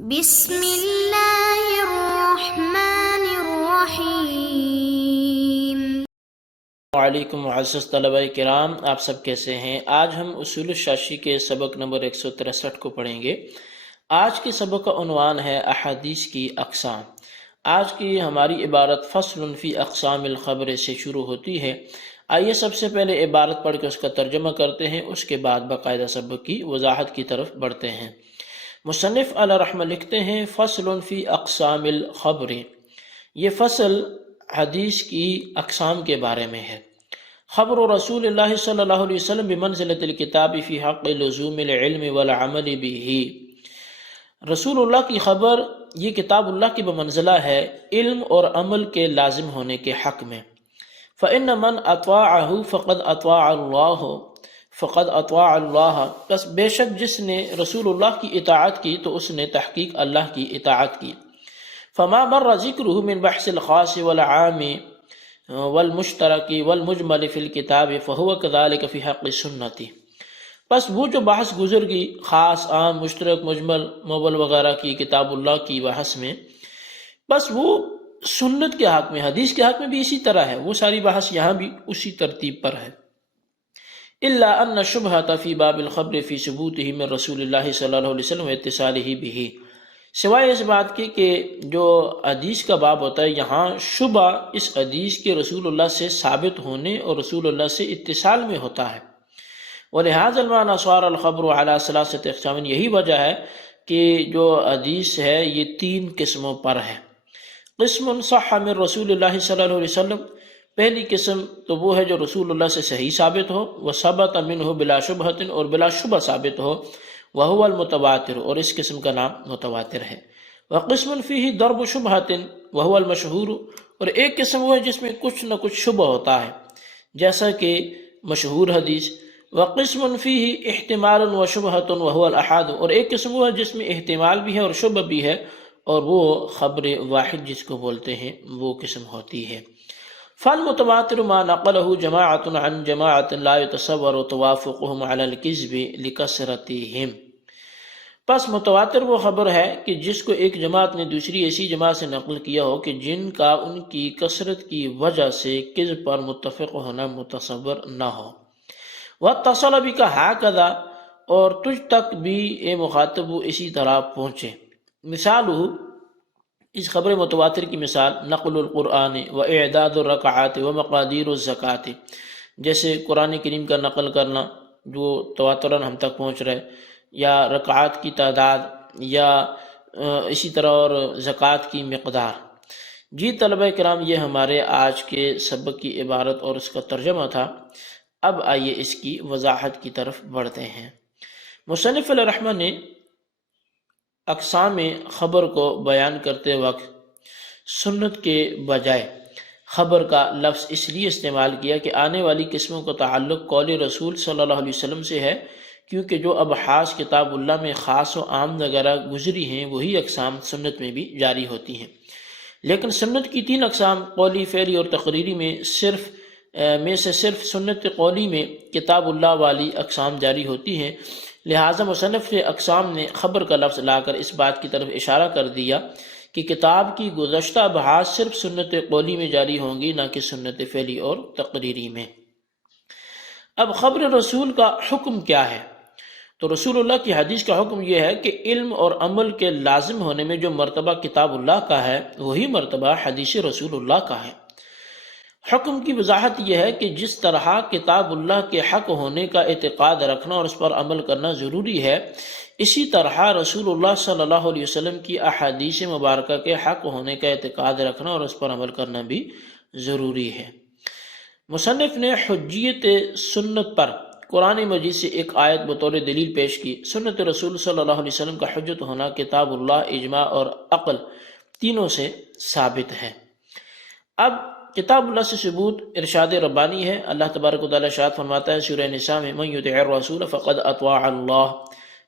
بسم اللہ الرحمن الرحیم۔ وعلیکم معزز طلبہ کرام، آپ سب کیسے ہیں؟ آج ہم اصول الشاشی کے سبق نمبر 163 کو پڑھیں گے۔ آج کے سبق کا عنوان ہے احادیث کی اقسام۔ آج کی ہماری عبارت فصل فی اقسام الخبر سے شروع ہوتی ہے۔ آئیے سب سے پہلے عبارت پڑھ کے اس کا ترجمہ کرتے ہیں، اس کے بعد باقاعدہ سبق کی وضاحت کی طرف بڑھتے ہیں۔ مصنف علیہ رحمہ لکھتے ہیں فصل فی اقسام الخبر، یہ فصل حدیث کی اقسام کے بارے میں ہے۔ خبر رسول اللہ صلی اللہ علیہ وسلم بمنزلۃ الکتاب فی حق لزوم العلم والعمل به، رسول اللہ کی خبر یہ کتاب اللہ کی بمنزلہ ہے علم اور عمل کے لازم ہونے کے حق میں۔ فإن من اطاعہ فقد اطاع اللہ، بس بے شک جس نے رسول اللہ کی اطاعت کی تو اس نے تحقیق اللہ کی اطاعت کی۔ فما مر ذکرہ من بحث الخاص والعام والمشترک والمجمل فی الکتاب فہو کذالک فی حق سنتی، بس وہ جو بحث گزر گئی خاص، عام، مشترک، مجمل، مول وغیرہ کی کتاب اللہ کی بحث میں، بس وہ سنت کے حق میں، حدیث کے حق میں بھی اسی طرح ہے، وہ ساری بحث یہاں بھی اسی ترتیب پر ہے۔ الا ان الشبہۃ فی باب الخبر فی ثبوتہ من رسول اللہ صلی اللہ علیہ وسلم واتصالہ بہ، سوائے اس بات کے کہ جو حدیث کا باب ہوتا ہے یہاں شبہ اس حدیث کے رسول اللہ سے ثابت ہونے اور رسول اللہ سے اتصال میں ہوتا ہے۔ ولہذا المعنى صار الخبر على ثلاثة اقسام، یہی وجہ ہے کہ جو حدیث ہے یہ 3 قسموں پر ہے۔ قسم صح من رسول اللہ صلی اللہ علیہ وسلم، پہلی قسم تو وہ ہے جو رسول اللہ سے صحیح ثابت ہو، وثبت منہ بلا شبہۃ، اور بلا شبہ ثابت ہو، وہو المتواتر، اور اس قسم کا نام متواتر ہے۔ وقسم فیہ ضرب شبہۃ وہو المشہور، اور ایک قسم وہ ہے جس میں کچھ نہ کچھ شبہ ہوتا ہے جیسا کہ مشہور حدیث۔ وقسم فیہ احتمال و شبہۃ وہو الاحاد، اور ایک قسم وہ ہے جس میں احتمال بھی ہے اور شبہ بھی ہے، اور وہ خبر واحد جس کو بولتے ہیں وہ قسم ہوتی ہے۔ فالمتواتر ما نقلہ جماعت عن جماعت لا يتصور توافقهم على الكذب لکثرتهم، پس متواتر وہ خبر ہے کہ جس کو ایک جماعت نے دوسری ایسی جماعت سے نقل کیا ہو کہ جن کا ان کی کثرت کی وجہ سے کذب پر متفق ہونا متصور نہ ہو۔ واتصل بک ہکذا، اور تجھ تک بھی اے مخاطب اسی طرح پہنچے۔ مثال اس خبر متواتر کی مثال نقل القرآن و اعداد الرکعات و مقادیر الزکوٰۃ، جیسے قرآن کریم کا نقل کرنا جو تواتراً ہم تک پہنچ رہے، یا رکعات کی تعداد، یا اسی طرح اور زکوٰۃ کی مقدار۔ جی طلبہ کرام، یہ ہمارے آج کے سبق کی عبارت اور اس کا ترجمہ تھا۔ اب آئیے اس کی وضاحت کی طرف بڑھتے ہیں۔ مصنف علیہ رحمہ نے اقسام خبر کو بیان کرتے وقت سنت کے بجائے خبر کا لفظ اس لیے استعمال کیا کہ آنے والی قسموں کا تعلق قول رسول صلی اللہ علیہ وسلم سے ہے، کیونکہ جو ابحاث کتاب اللہ میں خاص و عام وغیرہ گزری ہیں وہی اقسام سنت میں بھی جاری ہوتی ہیں۔ لیکن سنت کی 3 اقسام قولی، فعلی اور تقریری میں سے صرف سنت قولی میں کتاب اللہ والی اقسام جاری ہوتی ہیں۔ لہٰذا مصنف کے اقسام نے خبر کا لفظ لا کر اس بات کی طرف اشارہ کر دیا کہ کتاب کی گزشتہ ابحاث صرف سنت قولی میں جاری ہوں گی، نہ کہ سنت فعلی اور تقریری میں۔ اب خبر رسول کا حکم کیا ہے؟ تو رسول اللہ کی حدیث کا حکم یہ ہے کہ علم اور عمل کے لازم ہونے میں جو مرتبہ کتاب اللہ کا ہے وہی مرتبہ حدیث رسول اللہ کا ہے۔ حکم کی وضاحت یہ ہے کہ جس طرح کتاب اللہ کے حق ہونے کا اعتقاد رکھنا اور اس پر عمل کرنا ضروری ہے، اسی طرح رسول اللہ صلی اللہ علیہ وسلم کی احادیث مبارکہ کے حق ہونے کا اعتقاد رکھنا اور اس پر عمل کرنا بھی ضروری ہے۔ مصنف نے حجیت سنت پر قرآن مجید سے ایک آیت بطور دلیل پیش کی۔ سنت رسول صلی اللہ علیہ وسلم کا حجت ہونا کتاب اللہ، اجماع اور عقل تینوں سے ثابت ہے۔ اب کتاب اللہ سے ثبوت ارشاد ربانی ہے۔ اللہ تبارک و تعالیٰ ارشاد فرماتا ہے سورہ نساء میں، من یطع الرسول فقد اطاع اللہ،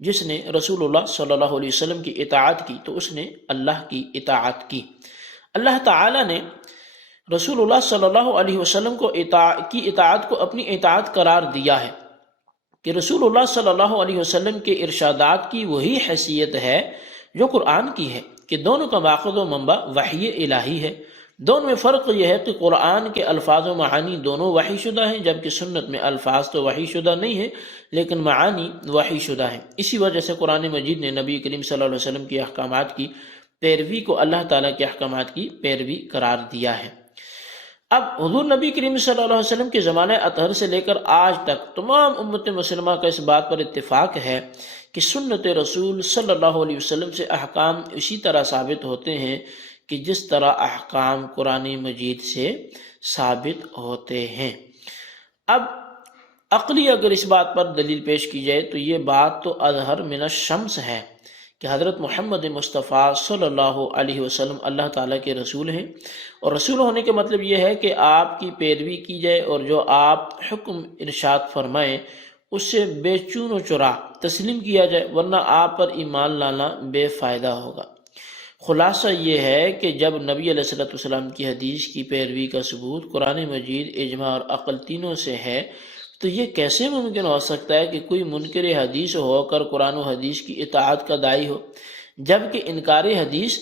جس نے رسول اللہ صلی اللہ علیہ وسلم کی اطاعت کی تو اس نے اللہ کی اطاعت کی۔ اللہ تعالیٰ نے رسول اللہ صلی اللہ علیہ وسلم کی اطاعت کو اپنی اطاعت قرار دیا ہے کہ رسول اللہ صلی اللہ علیہ وسلم کے ارشادات کی وہی حیثیت ہے جو قرآن کی ہے کہ دونوں کا ماخذ و منبع وحی الہی ہے۔ دونوں میں فرق یہ ہے کہ قرآن کے الفاظ و معانی دونوں وحی شدہ ہیں، جبکہ سنت میں الفاظ تو وحی شدہ نہیں ہیں لیکن معانی وحی شدہ ہیں۔ اسی وجہ سے قرآن مجید نے نبی کریم صلی اللہ علیہ وسلم کے احکامات کی پیروی کو اللہ تعالیٰ کے احکامات کی پیروی قرار دیا ہے۔ اب حضور نبی کریم صلی اللہ علیہ وسلم کے زمانہ اطہر سے لے کر آج تک تمام امت مسلمہ کا اس بات پر اتفاق ہے کہ سنت رسول صلی اللہ علیہ وسلم سے احکام اسی طرح ثابت ہوتے ہیں کہ جس طرح احکام قرآن مجید سے ثابت ہوتے ہیں۔ اب عقلی اگر اس بات پر دلیل پیش کی جائے تو یہ بات تو اظہر من الشمس ہے کہ حضرت محمد مصطفیٰ صلی اللہ علیہ وسلم اللہ تعالیٰ کے رسول ہیں، اور رسول ہونے کا مطلب یہ ہے کہ آپ کی پیروی کی جائے اور جو آپ حکم ارشاد فرمائیں اس سے بے چون و چرا تسلیم کیا جائے، ورنہ آپ پر ایمان لانا بے فائدہ ہوگا۔ خلاصہ یہ ہے کہ جب نبی علیہ السلام کی حدیث کی پیروی کا ثبوت قرآن مجید، اجماع اور عقل تینوں سے ہے، تو یہ کیسے ممکن ہو سکتا ہے کہ کوئی منکر حدیث ہو کر قرآن و حدیث کی اطاعت کا داعی ہو، جبکہ انکار حدیث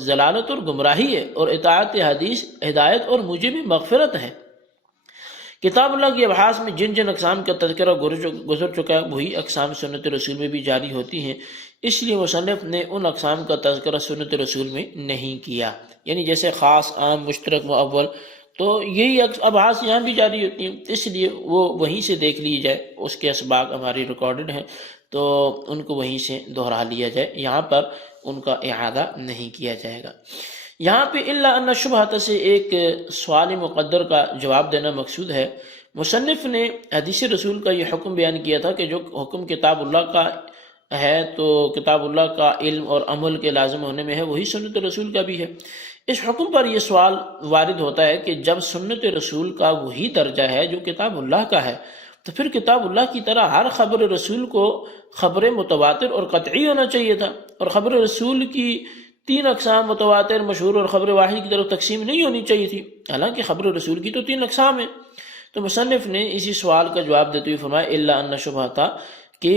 ضلالت اور گمراہی ہے اور اطاعت حدیث ہدایت اور موجب مغفرت ہے۔ کتاب اللہ کی ابحاث میں جن جن اقسام کا تذکرہ گزر چکا ہے وہی اقسام سنت رسول میں بھی جاری ہوتی ہیں، اس لیے مصنف نے ان اقسام کا تذکرہ سنت رسول میں نہیں کیا، یعنی جیسے خاص، عام، مشترک، معول، تو یہی ابحاث یہاں بھی جاری ہوتی ہیں، اس لیے وہ وہیں سے دیکھ لی جائے، اس کے اسباق ہماری ریکارڈڈ ہیں تو ان کو وہیں سے دہرا لیا جائے، یہاں پر ان کا اعادہ نہیں کیا جائے گا۔ یہاں پہ الا ان شبہۃ سے ایک سوال مقدر کا جواب دینا مقصود ہے۔ مصنف نے حدیث رسول کا یہ حکم بیان کیا تھا کہ جو حکم کتاب اللہ کا ہے تو کتاب اللہ کا علم اور عمل کے لازم ہونے میں ہے وہی سنت رسول کا بھی ہے۔ اس حکم پر یہ سوال وارد ہوتا ہے کہ جب سنت رسول کا وہی درجہ ہے جو کتاب اللہ کا ہے تو پھر کتاب اللہ کی طرح ہر خبر رسول کو خبر متواتر اور قطعی ہونا چاہیے تھا، اور خبر رسول کی 3 اقسام متواتر، مشہور اور خبر واحد کی طرف تقسیم نہیں ہونی چاہیے تھی، حالانکہ خبر رسول کی تو 3 اقسام ہیں۔ تو مصنف نے اسی سوال کا جواب دیتے ہوئے فرمایا الا ان شبہۃ کہ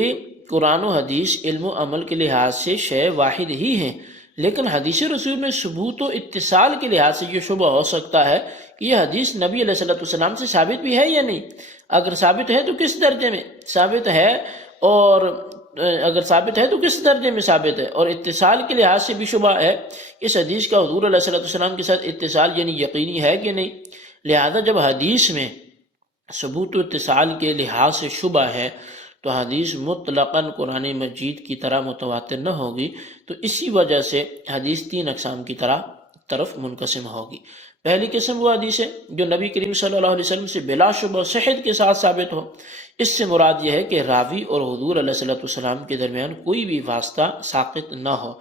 قرآن و حدیث علم و عمل کے لحاظ سے شے واحد ہی ہیں، لیکن حدیث رسول میں ثبوت و اتصال کے لحاظ سے یہ شبہ ہو سکتا ہے کہ یہ حدیث نبی علیہ السلام سے ثابت بھی ہے یا نہیں، اگر ثابت ہے تو کس درجے میں ثابت ہے، اور اگر ثابت ہے تو کس درجے میں ثابت ہے، اور اتصال کے لحاظ سے بھی شبہ ہے اس حدیث کا حضور علیہ السلام کے ساتھ اتصال یعنی یقینی ہے کہ نہیں۔ لہذا جب حدیث میں ثبوت و اتصال کے لحاظ سے شبہ ہے تو حدیث مطلقاً قرآن مجید کی طرح متواتر نہ ہوگی، تو اسی وجہ سے حدیث 3 اقسام کی طرف منقسم ہوگی۔ پہلی قسم وہ حدیث ہے جو نبی کریم صلی اللہ علیہ وسلم سے بلا شبہ صحت کے ساتھ ثابت ہو، اس سے مراد یہ ہے کہ راوی اور حضور علیہ السلام کے درمیان کوئی بھی واسطہ ساقط نہ ہو،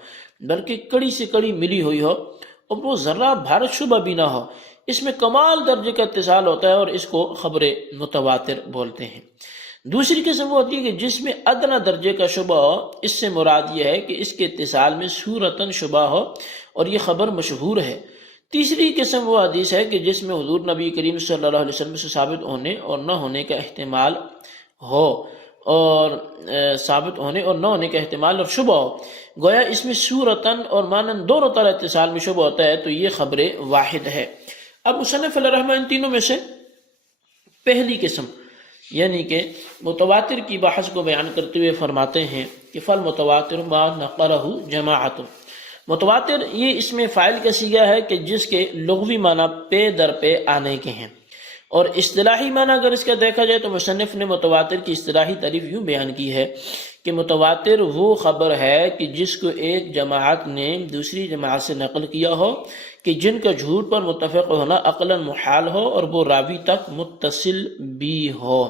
بلکہ کڑی سے کڑی ملی ہوئی ہو اور وہ ذرہ بھر شبہ بھی نہ ہو، اس میں کمال درجے کا اتصال ہوتا ہے اور اس کو خبر متواتر بولتے ہیں۔ دوسری قسم وہ ہوتی ہے کہ جس میں ادنی درجے کا شبہ ہو، اس سے مراد یہ ہے کہ اس کے اتصال میں صورتاً شبہ ہو اور یہ خبر مشہور ہے۔ تیسری قسم وہ حدیث ہے کہ جس میں حضور نبی کریم صلی اللہ علیہ وسلم سے ثابت ہونے اور نہ ہونے کا احتمال ہو، اور ثابت ہونے اور نہ ہونے کا احتمال اور شبہ ہو، گویا اس میں صورتاً اور مانن دونوں طرح اتصال میں شبہ ہوتا ہے، تو یہ خبر واحد ہے۔ اب مصنف علیہ رحمہ ان تینوں میں سے پہلی قسم یعنی کہ متواتر کی بحث کو بیان کرتے ہوئے فرماتے ہیں کہ فالمتواتر ما نقلہ جماعت، متواتر یہ اس میں فاعل کا صیغہ ہے کہ جس کے لغوی معنی پے در پے آنے کے ہیں، اور اصطلاحی معنی اگر اس کا دیکھا جائے تو مصنف نے متواتر کی اصطلاحی تعریف یوں بیان کی ہے کہ متواتر وہ خبر ہے کہ جس کو ایک جماعت نے دوسری جماعت سے نقل کیا ہو کہ جن کا جھوٹ پر متفق ہونا عقلاً محال ہو اور وہ راوی تک متصل بھی ہو۔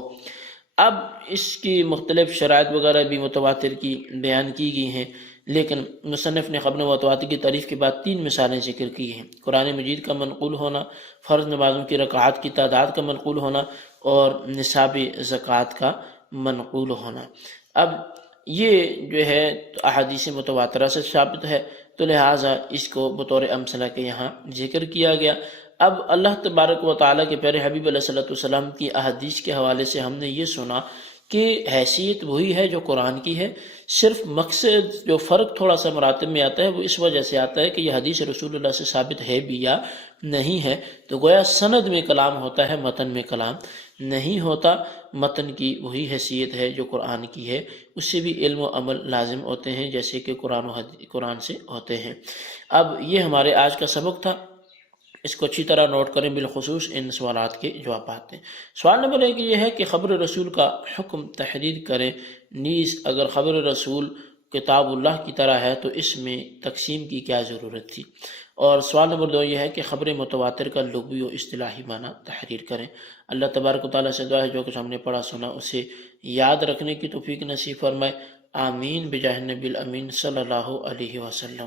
اب اس کی مختلف شرائط وغیرہ بھی متواتر کی بیان کی گئی ہیں، لیکن مصنف نے خبر متواتر کی تعریف کے بعد 3 مثالیں ذکر کی ہیں: قرآن مجید کا منقول ہونا، فرض نمازوں کی رکعات کی تعداد کا منقول ہونا، اور نصاب زکوٰۃ کا منقول ہونا۔ اب یہ جو ہے احادیث متواترہ سے ثابت ہے، تو لہٰذا اس کو بطور امثلہ کے یہاں ذکر کیا گیا۔ اب اللہ تبارک و تعالیٰ کے پیارے حبیب علیہ السلام کی احادیث کے حوالے سے ہم نے یہ سنا کہ حیثیت وہی ہے جو قرآن کی ہے، صرف مقصد جو فرق تھوڑا سا مراتب میں آتا ہے وہ اس وجہ سے آتا ہے کہ یہ حدیث رسول اللہ سے ثابت ہے بھی یا نہیں ہے، تو گویا سند میں کلام ہوتا ہے، متن میں کلام نہیں ہوتا۔ متن کی وہی حیثیت ہے جو قرآن کی ہے، اس سے بھی علم و عمل لازم ہوتے ہیں جیسے کہ قرآن سے ہوتے ہیں۔ اب یہ ہمارے آج کا سبق تھا، اس کو اچھی طرح نوٹ کریں، بالخصوص ان سوالات کے جوابات ہیں۔ سوال نمبر 1 یہ ہے کہ خبر رسول کا حکم تحریر کریں، نیز اگر خبر رسول کتاب اللہ کی طرح ہے تو اس میں تقسیم کی کیا ضرورت تھی؟ اور سوال نمبر 2 یہ ہے کہ خبر متواتر کا لغوی و اصطلاحی معنی تحریر کریں۔ اللہ تبارک و تعالیٰ سے دعا ہے جو کچھ ہم نے پڑھا سنا اسے یاد رکھنے کی توفیق نصیب فرمائے، آمین بجاہ النبی الامین صلی اللہ علیہ وسلم۔